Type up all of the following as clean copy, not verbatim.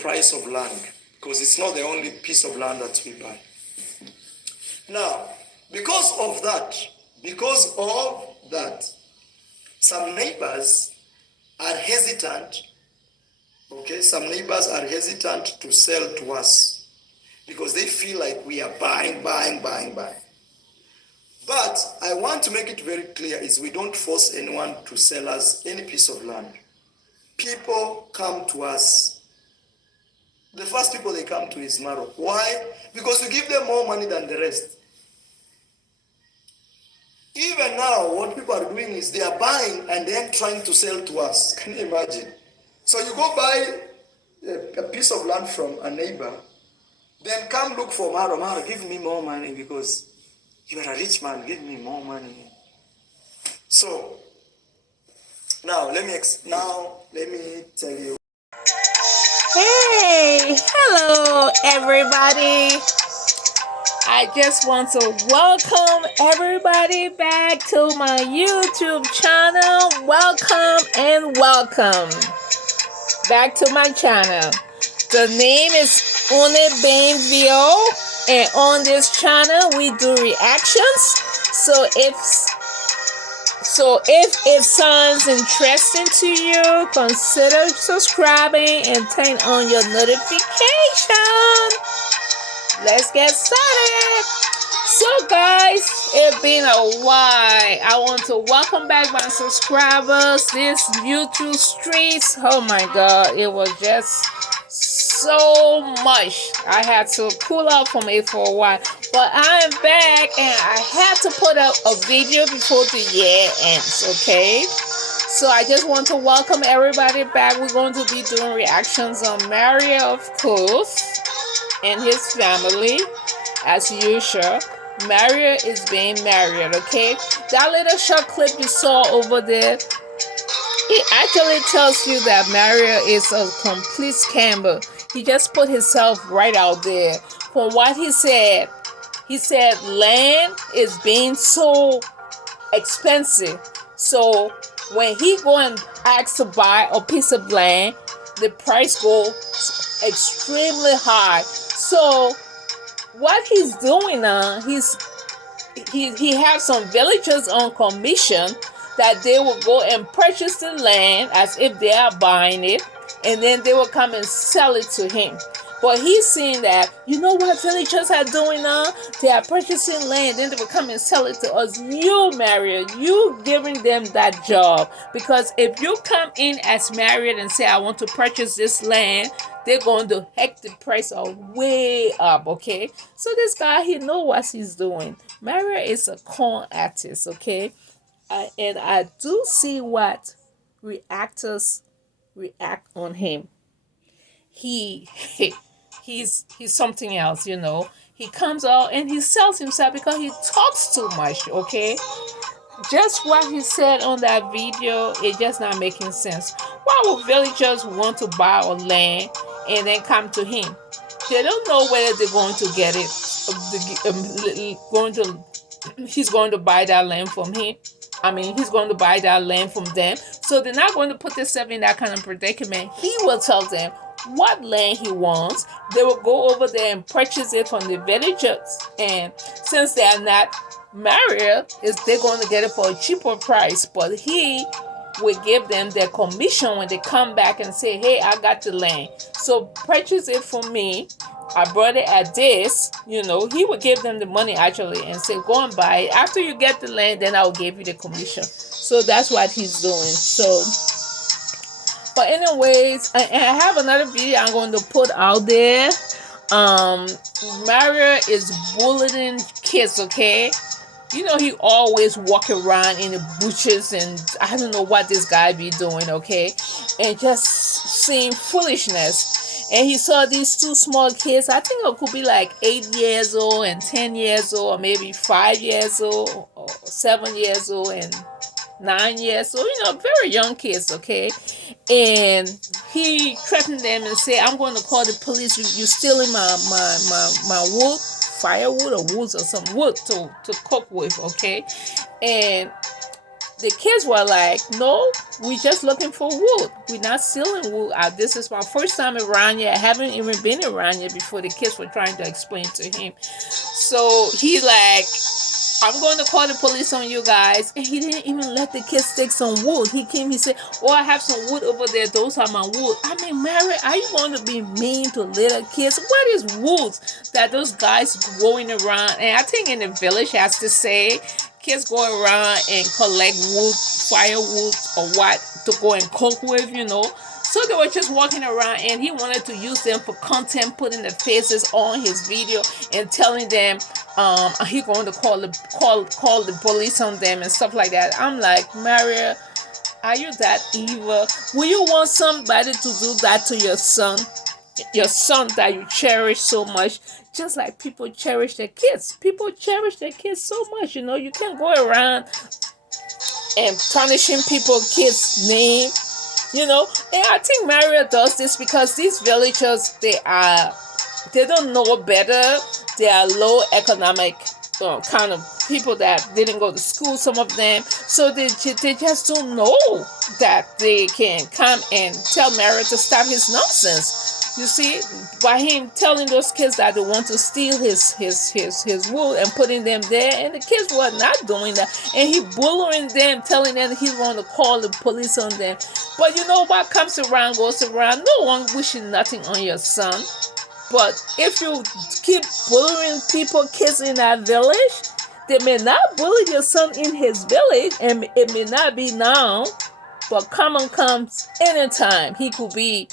price of land, because it's not the only piece of land that we buy. Now, because of that, some neighbors are hesitant. Okay, some neighbors are hesitant to sell to us because they feel like we are buying. But I want to make it very clear is we don't force anyone to sell us any piece of land. People come to us. The first people they come to is Marwa. Why? Because we give them more money than the rest. Even now, what people are doing is they are buying and then trying to sell to us. Can you imagine? So you go buy a piece of land from a neighbor, then come look for Marwa. Marwa, give me more money because you are a rich man. Give me more money. So now let me tell you. Hey, hello everybody. I just want to welcome everybody back to my YouTube channel. Welcome and welcome back to my channel. The name is Unebinvio, and on this channel we do reactions. So if it sounds interesting to you, consider subscribing and turn on your notification. Let's get started. So guys, it's been a while. I want to welcome back my subscribers. This YouTube streets, oh my god, it was just so much. I had to pull out from it for a while, but I am back and I had to put up a video before the year ends, okay? So I just want to welcome everybody back. We're going to be doing reactions on Mario, of course, and his family, as usual. Mario is being married, okay? That little short clip you saw over there, it actually tells you that Mario is a complete scammer. He just put himself right out there. From what he said land is being so expensive. So when he go and ask to buy a piece of land, the price goes extremely high. So what he's doing now, he has some villagers on commission that they will go and purchase the land as if they are buying it, and then they will come and sell it to him. But he's seeing that, you know what villagers are doing now? They are purchasing land, then they will come and sell it to us. You, Mario, you giving them that job. Because if you come in as married and say, I want to purchase this land, they're going to heck the price way up, okay? So this guy, he knows what he's doing. Mario is a con artist, okay? And I do see what reactors react on him. He's something else, you know. He comes out and he sells himself because he talks too much, okay? Just what he said on that video, it just not making sense. Why would villagers want to buy a land and then come to him? They don't know whether they're going to get it. He's going to buy that land from him. He's going to buy that land from them. So they're not going to put themselves in that kind of predicament. He will tell them what land he wants. They will go over there and purchase it from the villagers. And since they are not married, they're going to get it for a cheaper price. But he will give them their commission when they come back and say, hey, I got the land. So purchase it from me. I brought it at this, you know. He would give them the money actually and say, go and buy it. After you get the land, then I'll give you the commission. So that's what he's doing. So, but anyways, I have another video I'm going to put out there. Mario is bullying kids, okay? You know, he always walk around in the bushes and I don't know what this guy be doing, okay? And just saying foolishness. And he saw these two small kids. I think it could be like 8 years old and 10 years old, or maybe 5 years old, or 7 years old and 9 years old. You know, very young kids, okay? And he threatened them and said, I'm going to call the police. You stealing my wood, firewood or woods or some wood to cook with, okay? And the kids were like, no, we just looking for wood. We're not stealing wood. This is my first time around here. I haven't even been around here before. The kids were trying to explain to him. So he like, I'm going to call the police on you guys. And he didn't even let the kids take some wood. He came, he said, oh, I have some wood over there. Those are my wood. I mean, Mary, are you going to be mean to little kids? What is wood that those guys going around? And I think in the village has to say, kids go around and collect wood, firewood, or what to go and cook with, you know. So they were just walking around, and he wanted to use them for content, putting the faces on his video and telling them he going to call the police on them and stuff like that. I'm like, Maria, are you that evil? Will you want somebody to do that to your son that you cherish so much? Just like people cherish their kids. People cherish their kids so much, you know. You can't go around and punishing people kids' name, you know. And I think Maria does this because these villagers, they don't know better. They are low economic kind of people that didn't go to school, some of them. So they just don't know that they can come and tell Maria to stop his nonsense. You see, by him telling those kids that they want to steal his wool and putting them there, and the kids were not doing that, and he bullying them, telling them he's going to call the police on them. But you know what comes around goes around. No one wishing nothing on your son. But if you keep bullying people, kids in that village, they may not bully your son in his village, and it may not be now, but common comes anytime. He could be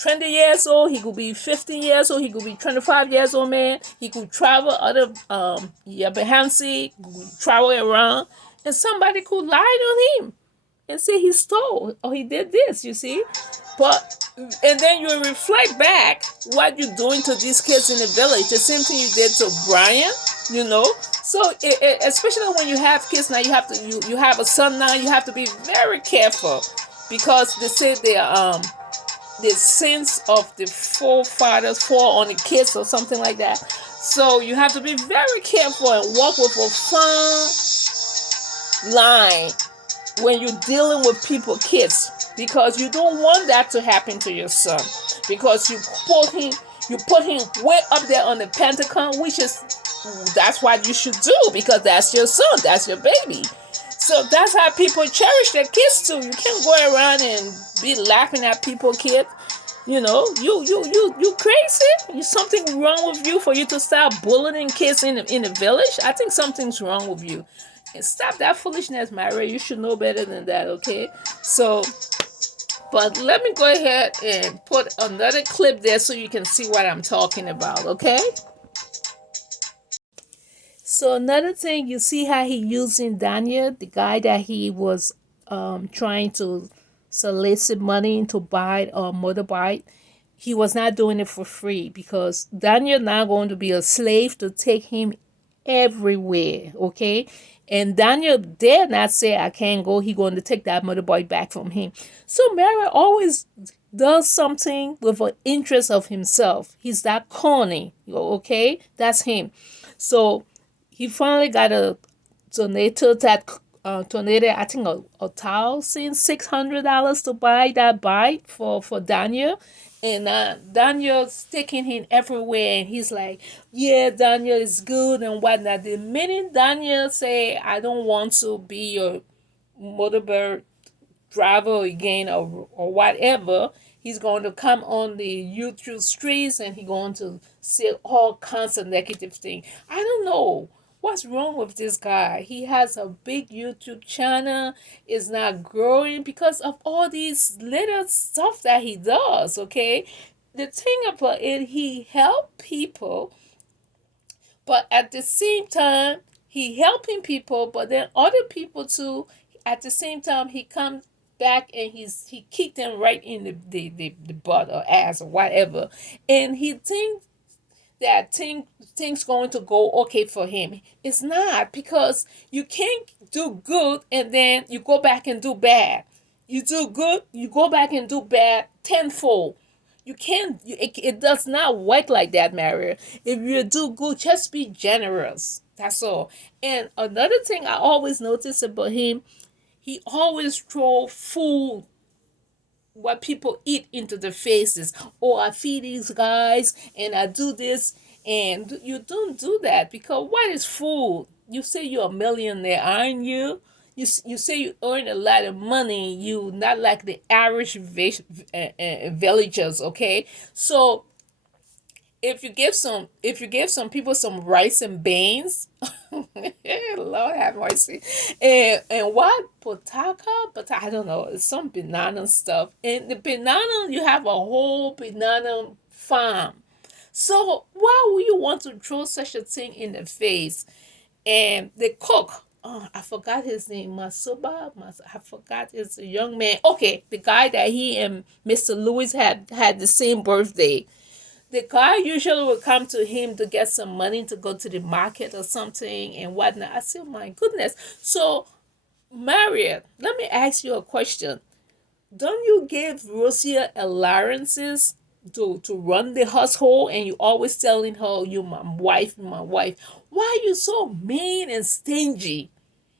20 years old, he could be 15 years old, he could be 25 years old, man. He could travel other Yabahansi, travel around, and somebody could lie on him and say he stole or he did this, you see. But and then you reflect back what you're doing to these kids in the village, the same thing you did to Brian, you know. So especially when you have kids now, you have to you have a son now, you have to be very careful, because they say the sins of the forefathers fall on the kids or something like that. So you have to be very careful and walk with a firm line when you're dealing with people, kids, because you don't want that to happen to your son, because you put him way up there on the Pentagon, which is that's what you should do, because that's your son, that's your baby. So that's how people cherish their kids too. You can't go around and be laughing at people, kid. You know, you crazy? You something wrong with you for you to start bullying kids in the village? I think something's wrong with you. And stop that foolishness, Myra. You should know better than that, okay? So, but let me go ahead and put another clip there so you can see what I'm talking about, okay? So another thing, you see how he using Daniel, the guy that he was trying to solicit money to buy a motorbike. He was not doing it for free, because Daniel not going to be a slave to take him everywhere, okay? And Daniel dare not say, I can't go. He going to take that motorbike back from him. So Mary always does something with an interest of himself. He's that corny, okay? That's him. So he finally got a tornado that tornado, I think $1,600 to buy that bike for Daniel. And Daniel's taking him everywhere, and he's like, yeah, Daniel is good and whatnot. The minute Daniel say, I don't want to be your motorbike driver again, or whatever, he's going to come on the YouTube streets and he's going to say all kinds of negative things. I don't know what's wrong with this guy. He has a big YouTube channel, is not growing because of all these little stuff that he does, okay? The thing about it, he help people, but at the same time, he helping people, but then other people too, at the same time, he comes back and he kicked them right in the butt or ass or whatever. And he thinks that things going to go okay for him. It's not, because you can't do good and then you go back and do bad. You do good, you go back and do bad tenfold. You can't. It does not work like that, Mario. If you do good, just be generous. That's all. And another thing I always notice about him, He always throw food, what people eat, into the faces. Oh, I feed these guys and I do this. And you don't do that, because what is food? You say you're a millionaire, aren't you? You say you earn a lot of money. You not like the average villagers, okay? So if you give some people some rice and beans, Lord have mercy, and what potaka, but I don't know, it's some banana stuff, and the banana, you have a whole banana farm. So why would you want to throw such a thing in the face? And the cook, oh, I forgot his name, I forgot, his young man. Okay, the guy that he and Mr. Lewis had the same birthday. The guy usually would come to him to get some money to go to the market or something and whatnot. I said, my goodness. So, Marriott, let me ask you a question. Don't you give Rosia allowances to run the household, and you always telling her, you my wife, my wife? Why are you so mean and stingy?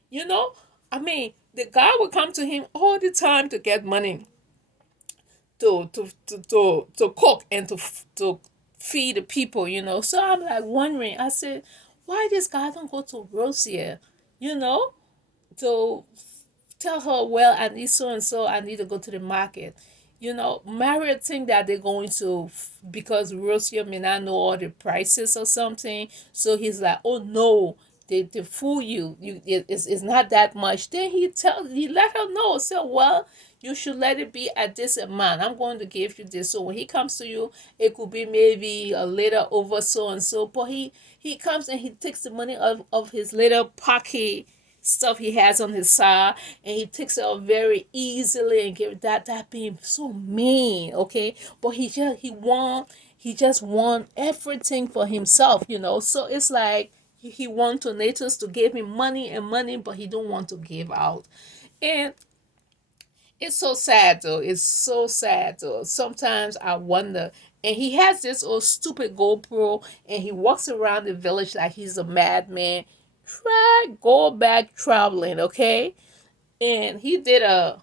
You know? I mean, the guy would come to him all the time to get money to cook and to feed the people, you know. So I'm like wondering, I said, why this guy don't go to Rosia, you know, to tell her, well, I need so and so, I need to go to the market. You know, Marriott think that they're going to, because Rosia may not know all the prices or something. So he's like, oh no, they fool you. It's not that much. Then he let her know. So, well, you should let it be at this amount. I'm going to give you this. So when he comes to you, it could be maybe a little over so and so. But he comes and he takes the money of his little pocket stuff he has on his side, and he takes it off very easily and give that being so mean, okay? But he just want everything for himself, you know. So it's like he want Donatus to give him money and money, but he don't want to give out. And it's so sad though. It's so sad though. Sometimes I wonder. And he has this old stupid GoPro, and he walks around the village like he's a madman. Go back traveling, okay? And he did a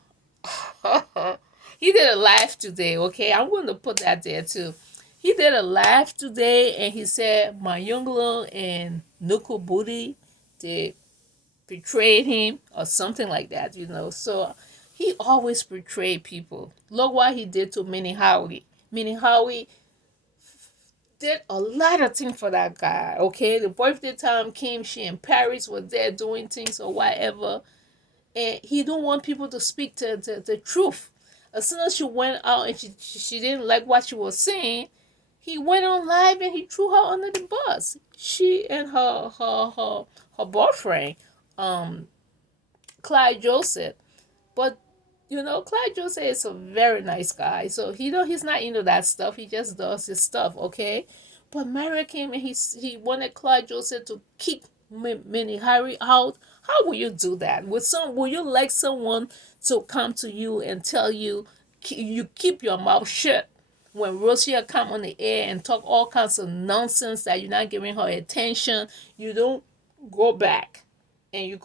live today, okay? I'm going to put that there too. He did a live today, and he said my young and Nuku Booty, they betrayed him or something like that, you know. So he always betrayed people. Look what he did to Minnie Howie. Minnie Howie did a lot of things for that guy, okay? The birthday time came, she and Paris were there doing things or whatever, and he don't want people to speak to the truth. As soon as she went out and she didn't like what she was saying, he went on live and he threw her under the bus. She and her boyfriend, um, Clyde Joseph. But you know, Clyde Joseph is a very nice guy. So he's not into that stuff. He just does his stuff, okay? But Mario came and he wanted Clyde Joseph to kick Minnie Harry out. How will you do that? Will you like someone to come to you and tell you you keep your mouth shut when Rosia come on the air and talk all kinds of nonsense that you're not giving her attention? You don't go back and you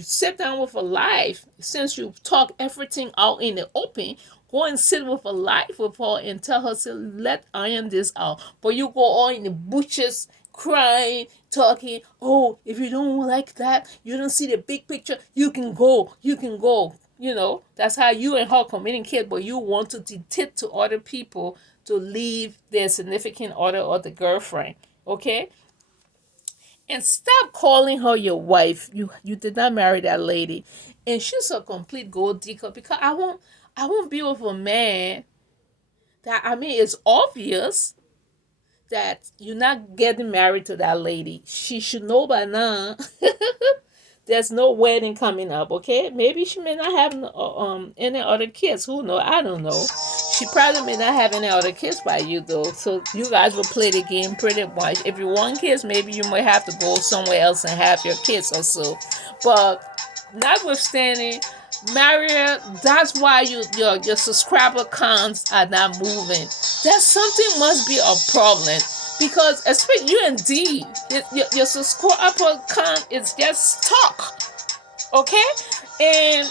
sit down with a life. Since you talk everything out in the open, go and sit with a life with her and tell her, say, let iron this out. But you go all in the bushes crying, talking, oh, if you don't like that, you don't see the big picture, you can go. You know, that's how you and her communicate, but you want to dictate to other people to leave their significant other or the girlfriend, okay? And stop calling her your wife. You did not marry that lady, and she's a complete gold digger. Because I won't be with a man that, I mean, it's obvious that you're not getting married to that lady. She should know by now. There's no wedding coming up, okay? Maybe she may not have any other kids. Who knows? I don't know. She probably may not have any other kids by you, though. So you guys will play the game pretty much. If you want kids, maybe you might have to go somewhere else and have your kids or so. But notwithstanding, Maria, that's why your subscriber counts are not moving. That something must be a problem. Because especially you and D, your subscriber count is just talk. Okay? And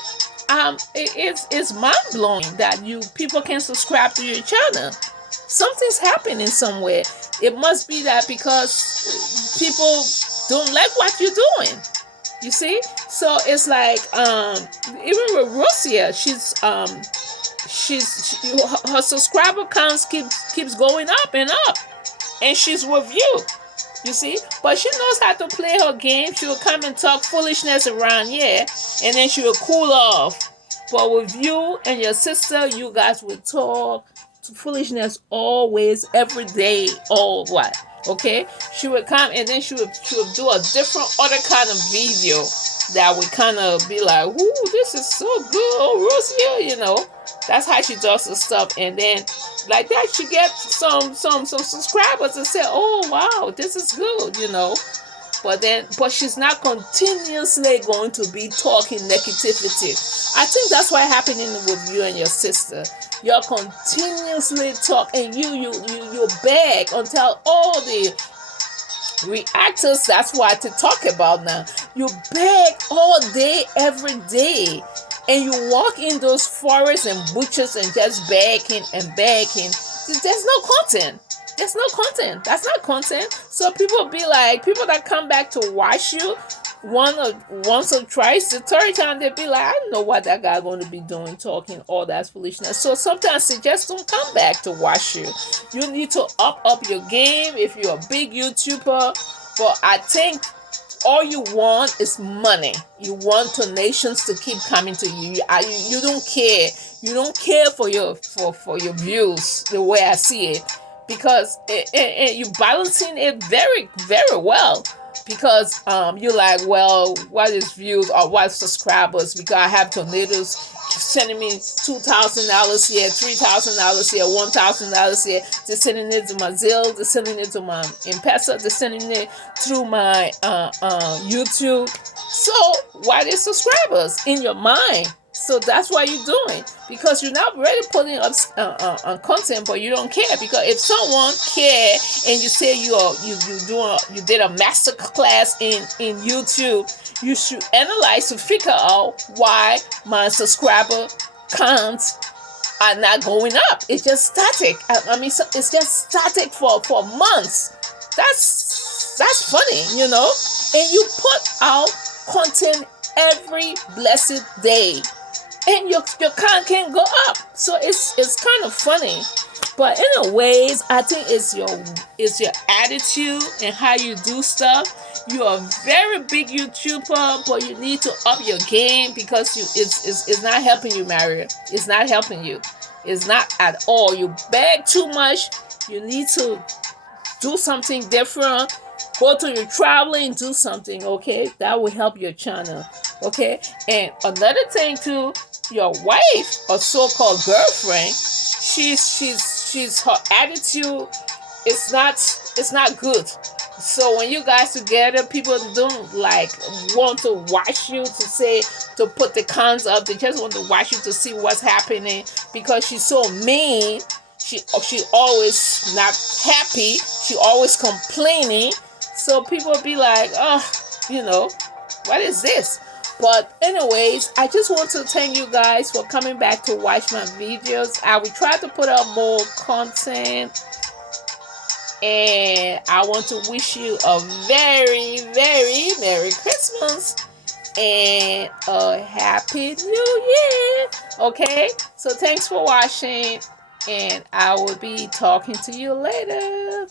it's mind blowing that you people can subscribe to your channel. Something's happening somewhere. It must be that because people don't like what you're doing. You see? So it's like even with Russia, her subscriber counts keeps going up and up, and she's with you. You see? But she knows how to play her game. She will come and talk foolishness around here, and then she will cool off. But with you and your sister, you guys will talk foolishness always, every day, all what? Okay? She would come and then she would do a different other kind of video that would kind of be like, ooh, this is so good, Rosie, you know. That's how she does the stuff, and then like that she gets some subscribers and say, oh wow, this is good, you know. But she's not continuously going to be talking negativity. I think that's what's happening with you and your sister. You're continuously talking, and you beg until all the reactors, that's what to talk about now. You beg all day, every day, and you walk in those forests and bushes and just begging and begging. There's no content. There's no content. That's not content. So people be like, people that come back to watch you once or twice, the third time they be like, I don't know what that guy going to be doing, talking all that foolishness. So sometimes they just don't come back to watch you. You need to up your game if you're a big YouTuber. But I think all you want is money. You want donations to keep coming to you. You don't care. You don't care for your views the way I see it, because you balancing it very, very well. Because you're like, well, what is views or what subscribers? Because I have tornadoes sending me $2,000 here, $3,000 here, $1,000 here. They're sending it to my Zelle. They're sending it to my M-Pesa. They're sending it through my YouTube. So why the subscribers in your mind? So that's what you're doing, because you're not really putting up content, but you don't care. Because if someone care and you say you did a master class in YouTube, you should analyze to figure out why my subscriber counts are not going up. It's just static. I mean, so it's just static for months. That's funny, you know. And you put out content every blessed day, and your count can go up. So it's kind of funny. But in a ways, I think it's your attitude and how you do stuff. You're a very big YouTuber, but you need to up your game, because it's not helping you, Mario. It's not helping you. It's not at all. You beg too much. You need to do something different. Go to your traveling, do something, okay? That will help your channel, okay? And another thing too, your wife or so-called girlfriend, she's her attitude is not good. So when you guys together, people don't like want to watch you to put the cons up. They just want to watch you to see what's happening, because she's so mean. She always not happy. She always complaining. So people be like, oh, what is this? But anyways, I just want to thank you guys for coming back to watch my videos. I will try to put out more content. And I want to wish you a very, very Merry Christmas and a Happy New Year. Okay? So thanks for watching. And I will be talking to you later.